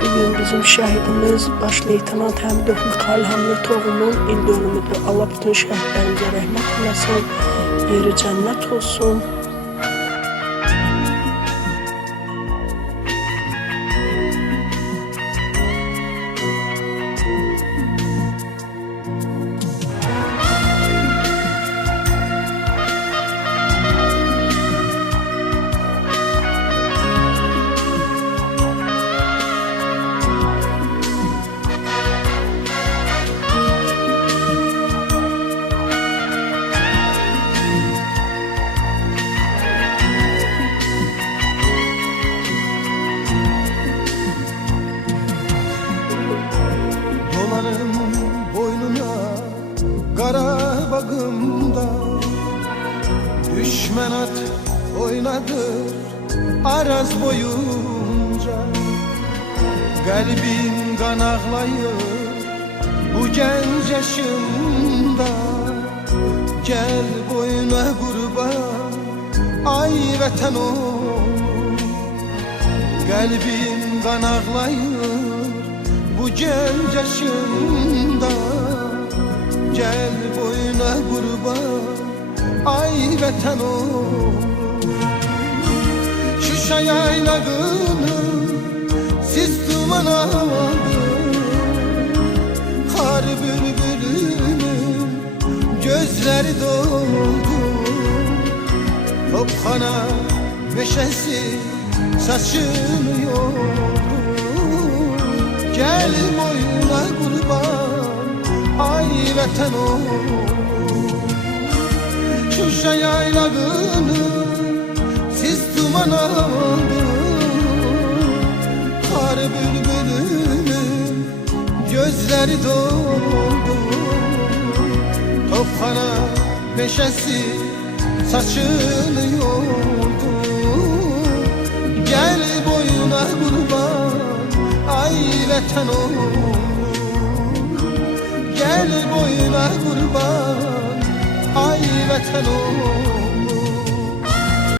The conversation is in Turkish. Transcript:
Bugün bizim şəhidimiz Baş Leytenant Həmidov Mixail Hamletovun ildönümüdür. Allah bütün şəhidlərimizə rəhmət eləsin, yeri cənnət olsun. Boynuna Qarabağımda düşmən at oynadır Araz boyunca. Qəlbim qan ağlayır bu gənc yaşımda. Gəl boyuna qurban ay vətən oğlum. Qəlbim qan ağlayır bu genç yaşımda. Gel boyuna kurban ay vətən oğlum. Şuşa yaylağını siz duman aldı. Kar bülbülünün gözleri doldu. Topxana meşesi saçını yordu. Gel boyuna kurban ay vətən oğlum. Şuşa yaylağını siz duman aldı. Kar bülbülünün gözleri doldu. Topxana meşesi saçını yordu. Gel boyuna kurban ay vətən oğlum. Gel boyuna kurban ay vətən oğlum.